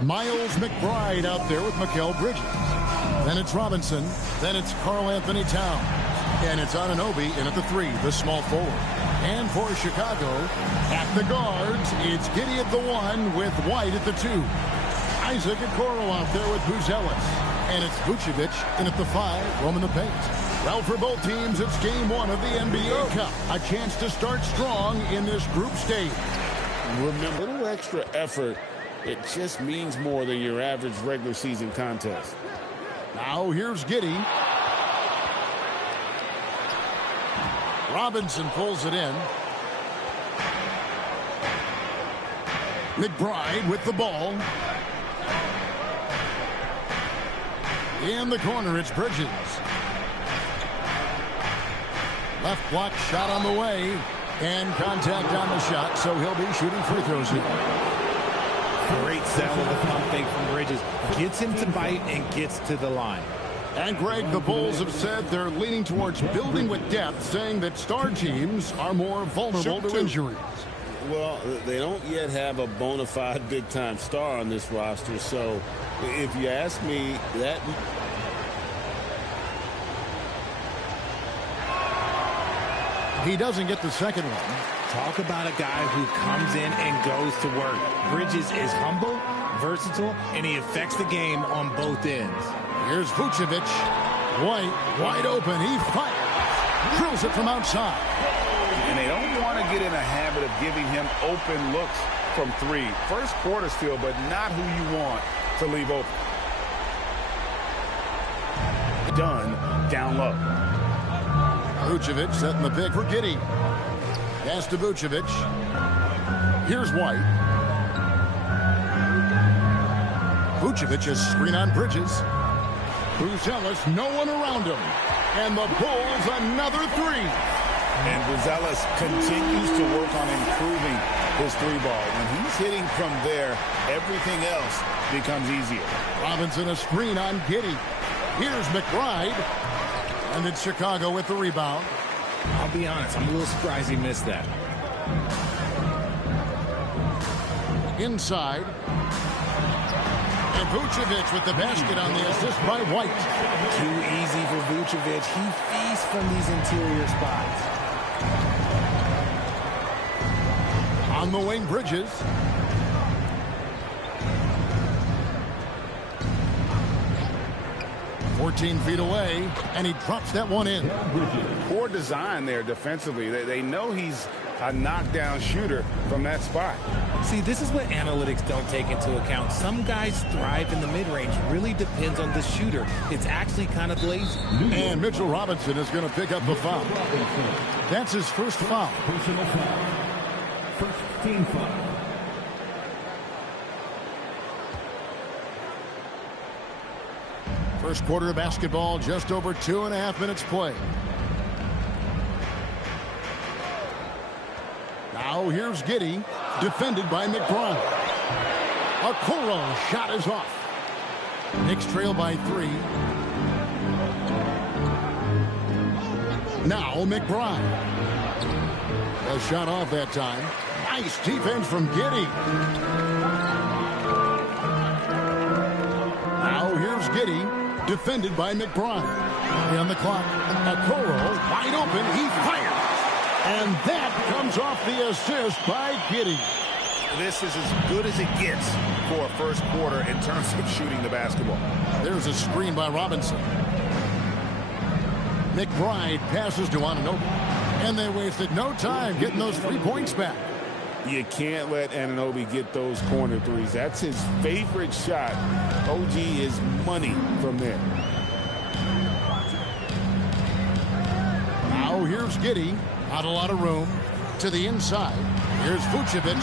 Miles McBride out there with Mikal Bridges. Then it's Robinson. Then it's Karl Anthony Towns. And it's Anunoby in at the 3, the small forward. And for Chicago, at the guards, it's Giddey at the 1 with White at the 2. Isaac Okoro out there with Buzelis. And it's Vucevic in at the 5, roaming the paint. Well, for both teams, it's game 1 of the NBA Cup. A chance to start strong in this group stage. Remember, a little extra effort, it just means more than your average regular season contest. Now here's Giddey. Robinson pulls it in. McBride with the ball. In the corner, it's Bridges. Left block shot on the way. And contact on the shot, so he'll be shooting free throws here. Great sell of the pump fake from Bridges. Gets him to bite and gets to the line. And Greg, the Bulls have said they're leaning towards building with depth, saying that star teams are more vulnerable to injuries. Well, they don't yet have a bona fide big-time star on this roster, so if you ask me, that... He doesn't get the second one. Talk about a guy who comes in and goes to work. Bridges is humble, versatile, and he affects the game on both ends. Here's Vucevic. White, wide open. He fires. Drills it from outside. And they don't want to get in a habit of giving him open looks from 3. First quarter still, but not who you want to leave open. Done down low. Vucevic setting the pick for Giddey. Pass to Vucevic. Here's White. Vucevic is screen on Bridges. Buzelis, no one around him. And the Bulls another 3. And Buzelis continues to work on improving his 3-ball. When he's hitting from there, everything else becomes easier. Robinson a screen on Giddey. Here's McBride. And it's Chicago with the rebound. I'll be honest, I'm a little surprised he missed that. Inside. And Vucevic with the basket on the assist by White. Too easy for Vucevic. He feasts from these interior spots. On the wing, Bridges. $14 feet away, and he drops that one in. Poor design there defensively. They know he's a knockdown shooter from that spot. See, this is what analytics don't take into account. Some guys thrive in the mid-range. Really depends on the shooter. It's actually kind of lazy. And Mitchell Robinson is going to pick up the foul. That's his first foul. Personal foul. First team foul. First quarter of basketball, just over 2.5 minutes play. Now here's Giddey, defended by McBride. Okoro shot is off. Knicks trail by 3. Now McBride. A shot off that time. Nice defense from Giddey. Now here's Giddey. Defended by McBride. On the clock, Okoro wide open. He fires. And that comes off the assist by Giddey. This is as good as it gets for a first quarter in terms of shooting the basketball. There's a screen by Robinson. McBride passes to Anunoby. And they wasted no time getting those 3 points back. You can't let Anunoby get those corner threes. That's his favorite shot. OG is money from there. Now here's Giddey. Not a lot of room. To the inside. Here's Vucevic.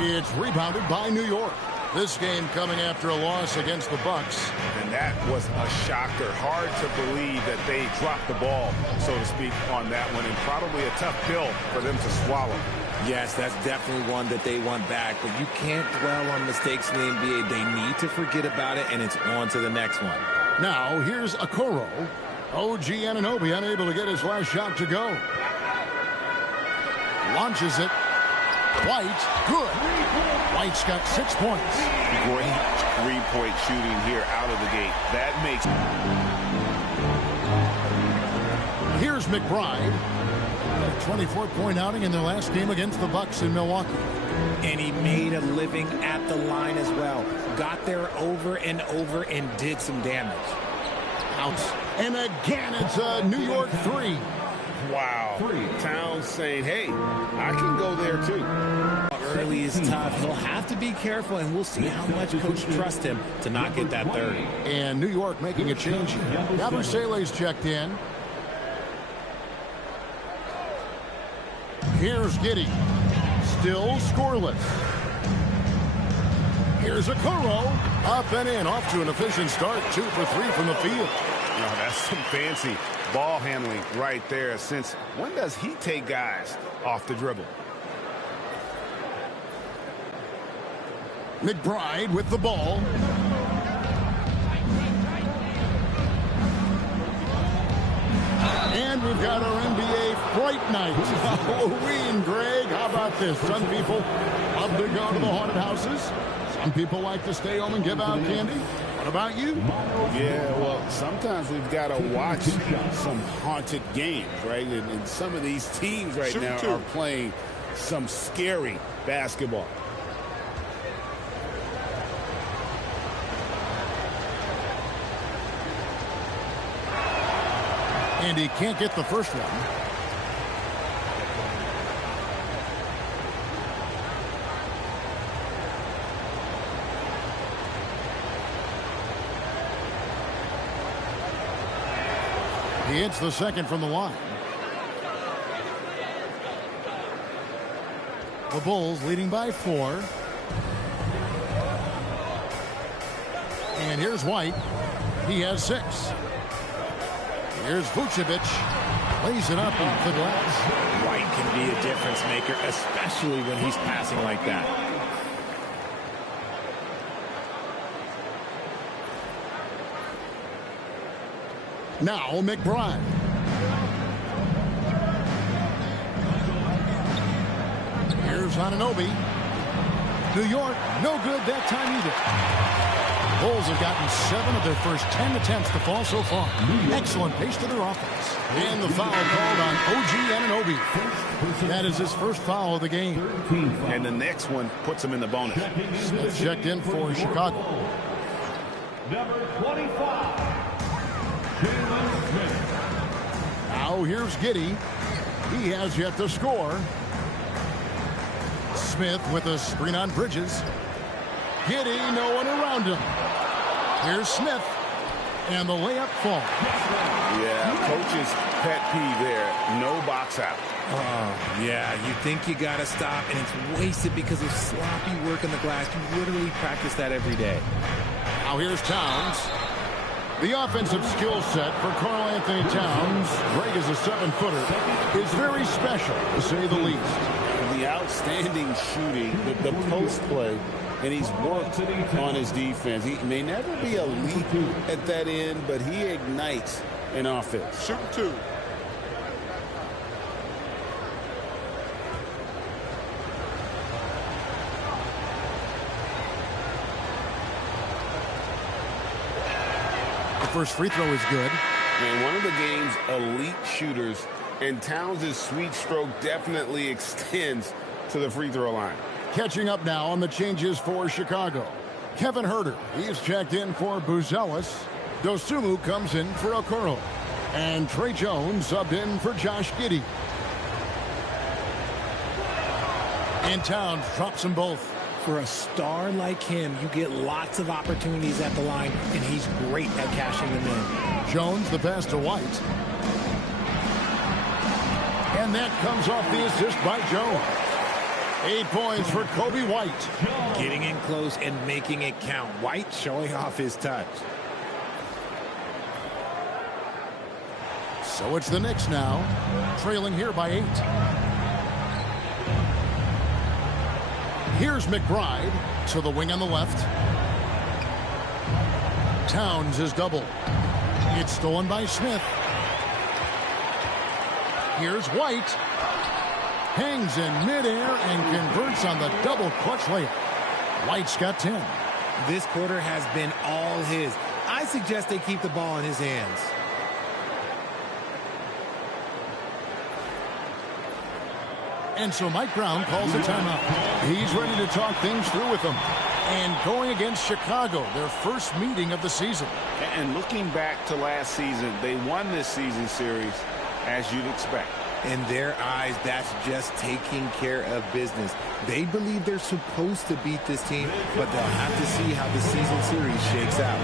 It's rebounded by New York. This game coming after a loss against the Bucks. And that was a shocker. Hard to believe that they dropped the ball, so to speak, on that one. And probably a tough pill for them to swallow. Yes, that's definitely one that they want back, but you can't dwell on mistakes in the NBA. They need to forget about it, and it's on to the next one. Now, here's Okoro. OG Anunoby unable to get his last shot to go. Launches it. White, good. White's got 6 points. Great three-point shooting here out of the gate. That makes... Here's McBride. A 24-point outing in their last game against the Bucks in Milwaukee. And he made a living at the line as well. Got there over and over and did some damage. Out. And again, it's a New York three. Wow. Towns saying, hey, I can go there too. Early is tough. He'll have to be careful, and we'll see how much coach trusts him to not get that third. And New York making a change here. Yabusele's checked in. Here's Giddey. Still scoreless. Here's Okoro. Up and in. Off to an efficient start. 2 for 3 from the field. Oh, that's some fancy ball handling right there. Since when does he take guys off the dribble? McBride with the ball. And we've got our NBA Fright Night. Halloween, Greg. How about this? Some people love to go to the haunted houses. Some people like to stay home and give out candy. What about you? Yeah, well, sometimes we've got to watch some haunted games, right? And some of these teams right now are playing some scary basketball. And he can't get the first one. He hits the second from the line. The Bulls leading by 4. And here's White. He has 6. Here's Vucevic. Lays it up off the glass. White can be a difference maker, especially when he's passing like that. Now McBride. Here's Anunoby. New York, no good that time either. Bulls have gotten 7 of their first 10 attempts to fall so far. Excellent pace to their offense. And the foul called on OG Anunoby. That is his first foul of the game. And the next one puts him in the bonus. Smith checked in for Chicago. Number 25. Now here's Giddey. He has yet to score. Smith with a screen on Bridges. Giddey, no one around him. Here's Smith. And the layup falls. Yeah, coach's pet peeve there. No box out. Oh, yeah, you think you got to stop, and it's wasted because of sloppy work on the glass. You literally practice that every day. Now here's Towns. The offensive skill set for Karl Anthony Towns, Greg is a 7-footer, is very special, to say the least. The outstanding shooting, the post play, and he's worked on his defense. He may never be elite at that end, but he ignites an offense. Shoot 2. First free throw is good. And one of the game's elite shooters, and Towns' sweet stroke definitely extends to the free throw line. Catching up now on the changes for Chicago. Kevin Huerter, he's checked in for Buzelis. Dosunmu comes in for Okoro. And Trey Jones subbed in for Josh Giddey. And Towns drops them both. For a star like him, you get lots of opportunities at the line, and he's great at cashing them in. Jones, the pass to White. And that comes off the assist by Jones. 8 points for Kobe White. Getting in close and making it count. White showing off his touch. So it's the Knicks now, trailing here by 8. Here's McBride to the wing on the left. Towns is double. It's stolen by Smith. Here's White. Hangs in midair and converts on the double clutch layup. White's got 10. This quarter has been all his. I suggest they keep the ball in his hands. And so Mike Brown calls a timeout. He's ready to talk things through with them. And going against Chicago, their first meeting of the season. And looking back to last season, they won this season series as you'd expect. In their eyes, that's just taking care of business. They believe they're supposed to beat this team, but they'll have to see how the season series shakes out.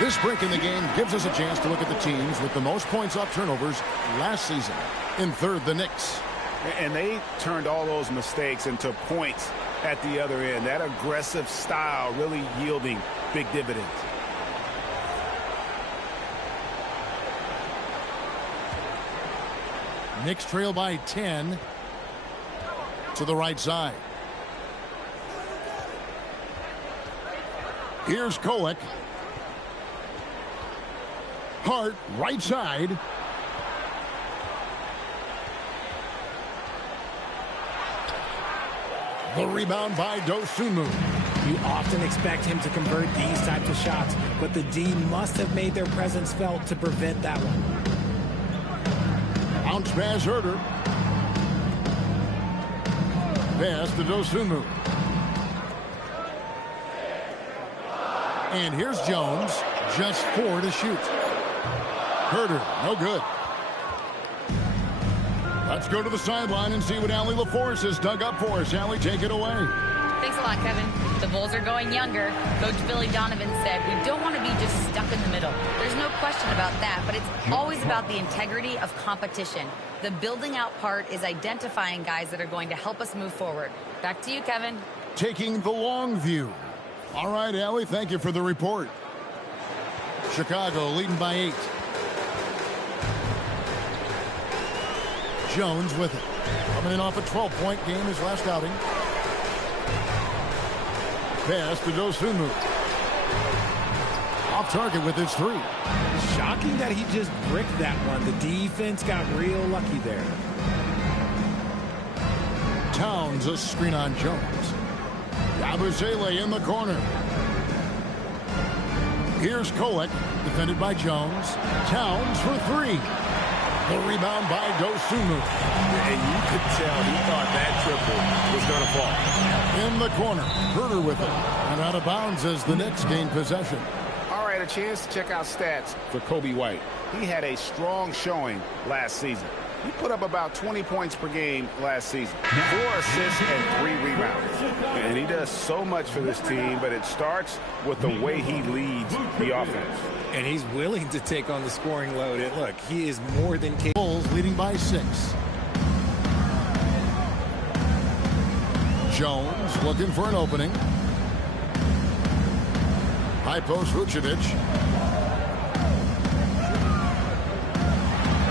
This break in the game gives us a chance to look at the teams with the most points off turnovers last season. In third, the Knicks. And they turned all those mistakes into points at the other end. That aggressive style really yielding big dividends. Knicks trail by 10 to the right side. Here's Kolek. Hart, right side. The rebound by Dosunmu. You often expect him to convert these types of shots, but the D must have made their presence felt to prevent that one. Bounce pass, Herter. Pass to Dosunmu. And here's Jones. Just 4 to shoot. Herter, no good. Let's go to the sideline and see what Allie LaForce has dug up for us. Allie, take it away. Thanks a lot, Kevin. The Bulls are going younger. Coach Billy Donovan said we don't want to be just stuck in the middle. There's no question about that, but it's always about the integrity of competition. The building out part is identifying guys that are going to help us move forward. Back to you, Kevin. Taking the long view. All right, Allie, thank you for the report. Chicago leading by 8. Jones with it. Coming in off a 12-point game his last outing. Pass to Dosunmu. Off target with his 3. Shocking that he just bricked that one. The defense got real lucky there. Towns a screen on Jones. Yabusele in the corner. Here's Kolek, defended by Jones. Towns for 3. The rebound by Dosunmu. And you could tell he thought that triple was going to fall. In the corner, Herter with it. And out of bounds as the Knicks gain possession. All right, a chance to check out stats for Kobe White. He had a strong showing last season. He put up about 20 points per game last season. 4 assists and 3 rebounds. And he does so much for this team, but it starts with the way he leads the offense. And he's willing to take on the scoring load. And look, he is more than capable. Bulls leading by 6. Jones looking for an opening. High post Vucevic.